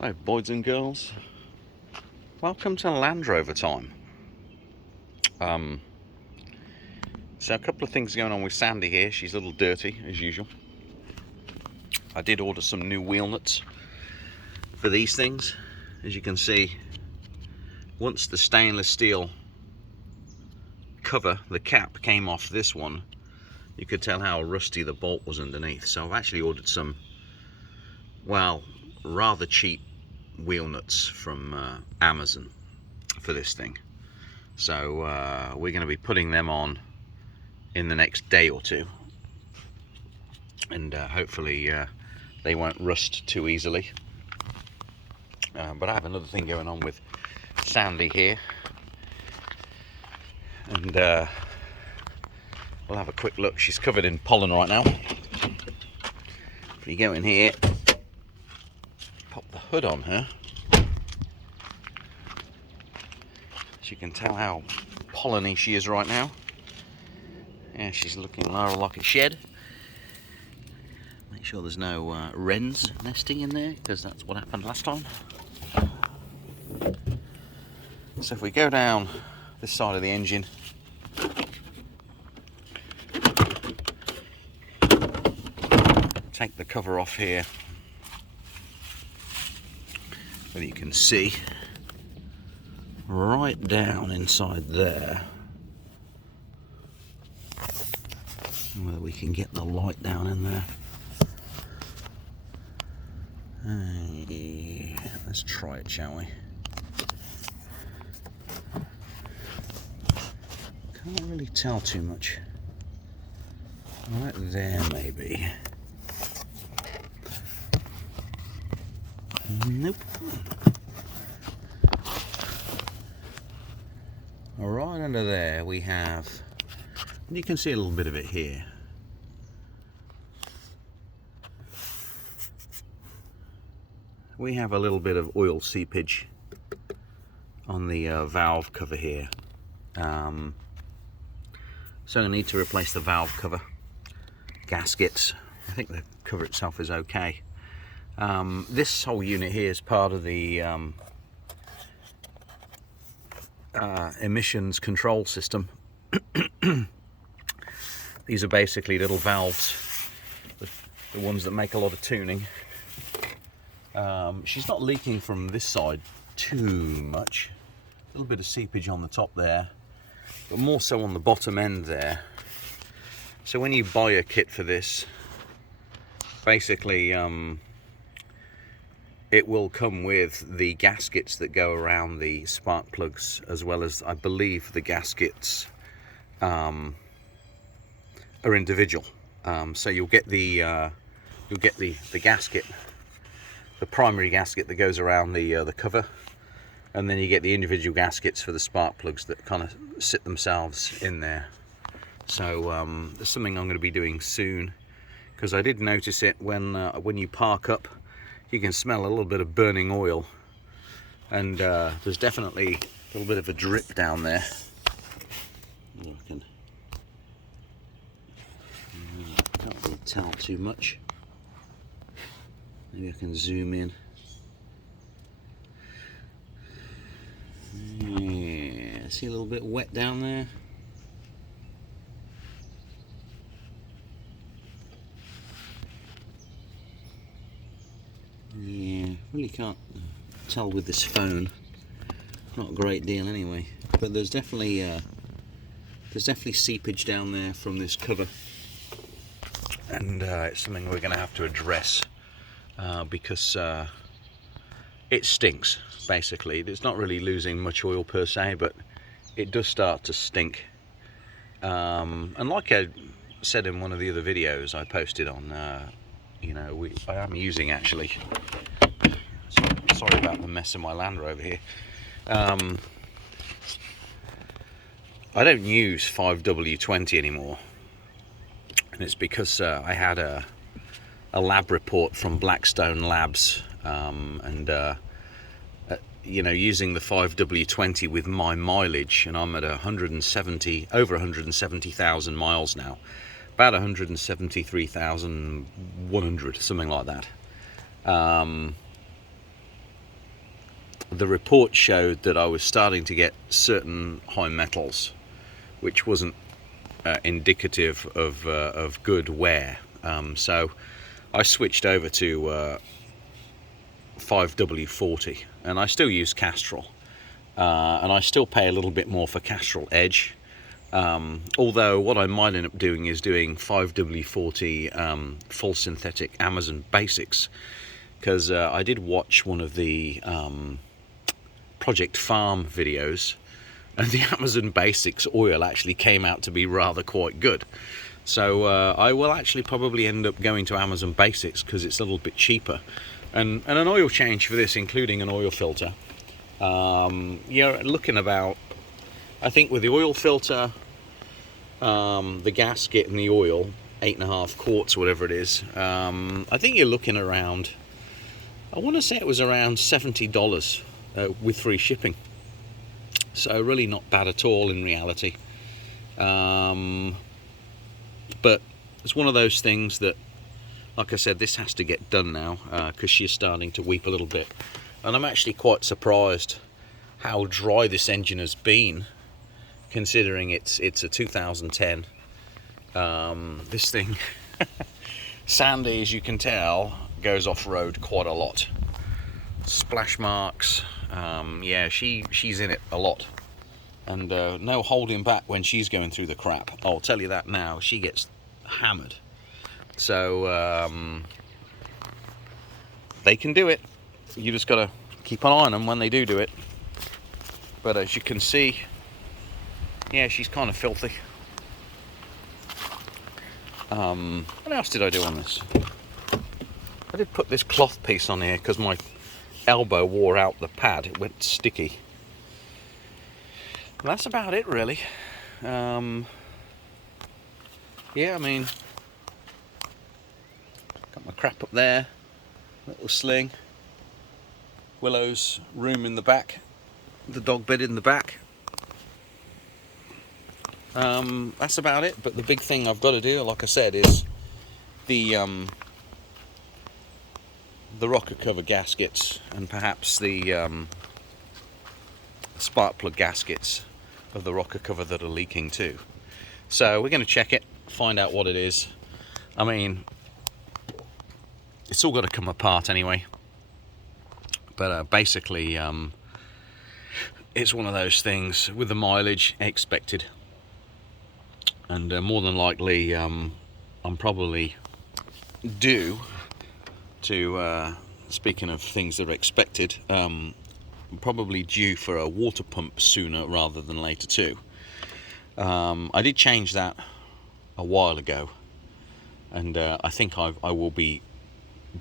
Hello boys and girls, welcome to Land Rover time. So a couple of things going on with Sandy here. She's a little dirty as usual. I did order some new wheel nuts for these things. As you can see, once the stainless steel cover, the cap, came off this one, you could tell how rusty the bolt was underneath. So I've actually ordered some, well, rather cheap wheel nuts from Amazon for this thing. So we're going to be putting them on in the next day or two, and hopefully they won't rust too easily. But I have another thing going on with Sandy here, and we'll have a quick look. She's covered in pollen right now. If you go in here, pop the hood on her, so you can tell how polleny she is right now. Yeah, she's looking like a shed. Make sure there's no wrens nesting in there, because that's what happened last time. So if we go down this side of the engine, take the cover off here, whether you can see right down inside there, whether we can get the light down in there. Let's try it, shall we? Can't really tell too much. Right there, maybe. Nope. Right under there we have, and you can see a little bit of it here. We have a little bit of oil seepage on the valve cover here. So I need to replace the valve cover gaskets. I think the cover itself is okay. This whole unit here is part of the emissions control system. These are basically little valves, the ones that make a lot of tuning. She's not leaking from this side too much. A little bit of seepage on the top there, but more so on the bottom end there. So when you buy a kit for this, basically it will come with the gaskets that go around the spark plugs, as well as, I believe, the gaskets are individual. So you'll get the gasket, the primary gasket that goes around the cover, and then you get the individual gaskets for the spark plugs that kind of sit themselves in there. So there's something I'm going to be doing soon, because I did notice it when you park up. You can smell a little bit of burning oil, and there's definitely a little bit of a drip down there. Can't really tell too much. Maybe I can zoom in. Yeah, see a little bit wet down there. Yeah, really can't tell with this phone. Not a great deal anyway, but there's definitely seepage down there from this cover, and it's something we're going to have to address because it stinks. Basically, it's not really losing much oil per se, but it does start to stink. And like I said in one of the other videos I posted on, I am using, actually. Sorry about the mess in my Land Rover here. I don't use 5W20 anymore, and it's because I had a lab report from Blackstone Labs, using the 5W20 with my mileage, and I'm at over 170,000 miles now, about 173,100, something like that. the report showed that I was starting to get certain high metals, which wasn't indicative of good wear. So I switched over to 5W40, and I still use Castrol, and I still pay a little bit more for Castrol Edge. Although what I might end up doing is doing 5W40 full synthetic Amazon Basics, because I did watch one of the Project Farm videos, and the Amazon Basics oil actually came out to be rather quite good. So I will actually probably end up going to Amazon Basics because it's a little bit cheaper. And an oil change for this, including an oil filter, you're looking about, I think with the oil filter, the gasket and the oil, 8.5 quarts, whatever it is, I think you're looking around, I want to say it was around $70 with free shipping. So really not bad at all in reality. But it's one of those things that, like I said, this has to get done now because she's starting to weep a little bit. And I'm actually quite surprised how dry this engine has been, considering it's a 2010. This thing, Sandy, as you can tell, goes off-road quite a lot. Splash marks, yeah, she's in it a lot. And no holding back when she's going through the crap. I'll tell you that now, she gets hammered. So they can do it. You just got to keep an eye on them when they do it. But as you can see, yeah, she's kind of filthy. What else did I do on this? I did put this cloth piece on here because my elbow wore out the pad. It went sticky. And that's about it, really. Yeah, I mean, got my crap up there, little sling, Willow's room in the back, the dog bed in the back. That's about it. But the big thing I've got to do, like I said, is the rocker cover gaskets, and perhaps the spark plug gaskets of the rocker cover that are leaking too. So we're going to check it, find out what it is. I mean, it's all got to come apart anyway, but basically it's one of those things with the mileage expected, and more than likely I'm probably due to, speaking of things that are expected, probably due for a water pump sooner rather than later too. I did change that a while ago, and I think I will be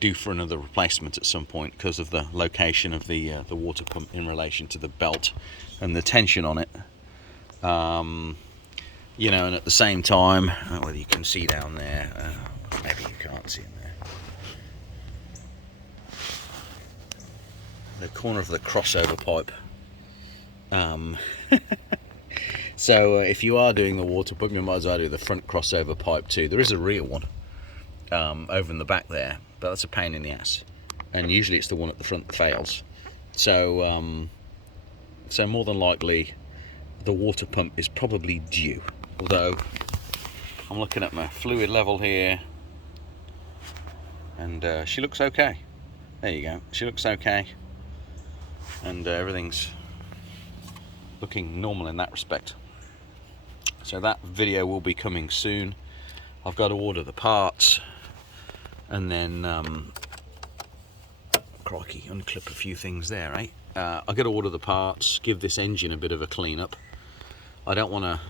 due for another replacement at some point because of the location of the water pump in relation to the belt and the tension on it. You know, and at the same time, well, you can see down there, maybe you can't see in there, the corner of the crossover pipe. So if you are doing the water pump, you might as well do the front crossover pipe too. There is a rear one over in the back there, but that's a pain in the ass, and usually it's the one at the front that fails. So so more than likely the water pump is probably due, although I'm looking at my fluid level here, and she looks okay. There you go, she looks okay, and everything's looking normal in that respect. So that video will be coming soon. I've got to order the parts, and then crikey, unclip a few things there, eh? I've got to order the parts, give this engine a bit of a clean up. I don't want to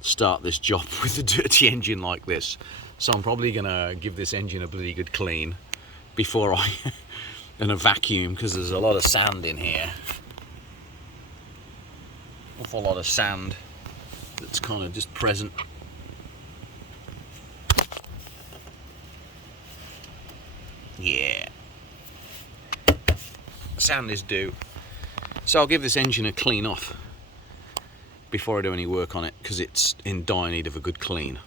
start this job with a dirty engine like this, so I'm probably going to give this engine a bloody good clean before I and a vacuum, because there's a lot of sand in here, awful lot of sand that's kind of just present. Yeah, sand is due, so I'll give this engine a clean off before I do any work on it, because it's in dire need of a good clean.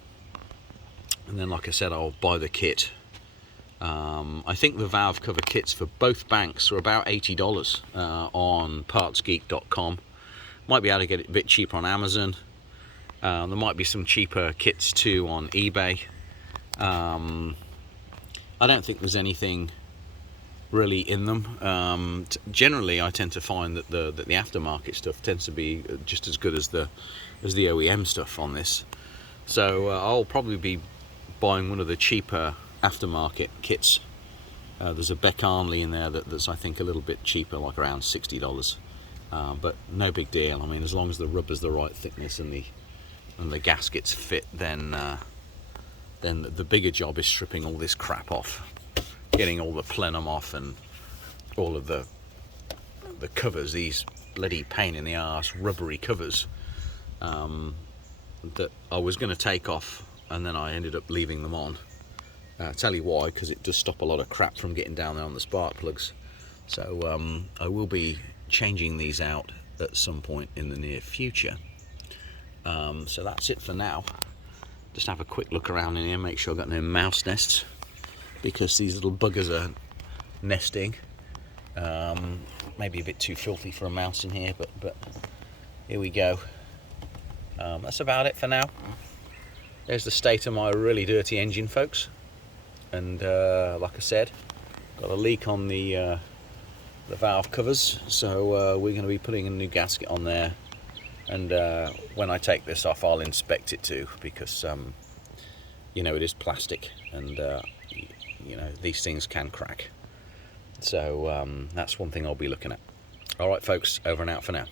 And then, like I said, I'll buy the kit I think the valve cover kits for both banks are about $80 on partsgeek.com. Might be able to get it a bit cheaper on Amazon. There might be some cheaper kits too on eBay. I don't think there's anything really in them. Generally, I tend to find that the aftermarket stuff tends to be just as good as the OEM stuff on this. So I'll probably be buying one of the cheaper aftermarket kits. There's a Beck Arnley in there that's I think a little bit cheaper, like around $60. But no big deal. I mean, as long as the rubber's the right thickness and the gaskets fit, then the bigger job is stripping all this crap off, getting all the plenum off and all of the covers, these bloody pain in the arse rubbery covers that I was going to take off, and then I ended up leaving them on. Tell you why, because it does stop a lot of crap from getting down there on the spark plugs. So I will be changing these out at some point in the near future. So that's it for now. Just have a quick look around in here, make sure I've got no mouse nests, because these little buggers are nesting. Maybe a bit too filthy for a mouse in here, but here we go. That's about it for now. There's the state of my really dirty engine, folks. And like I said, got a leak on the valve covers, so we're going to be putting a new gasket on there. And when I take this off, I'll inspect it too, because you know, it is plastic, and you know, these things can crack. So that's one thing I'll be looking at. All right, folks, over and out for now.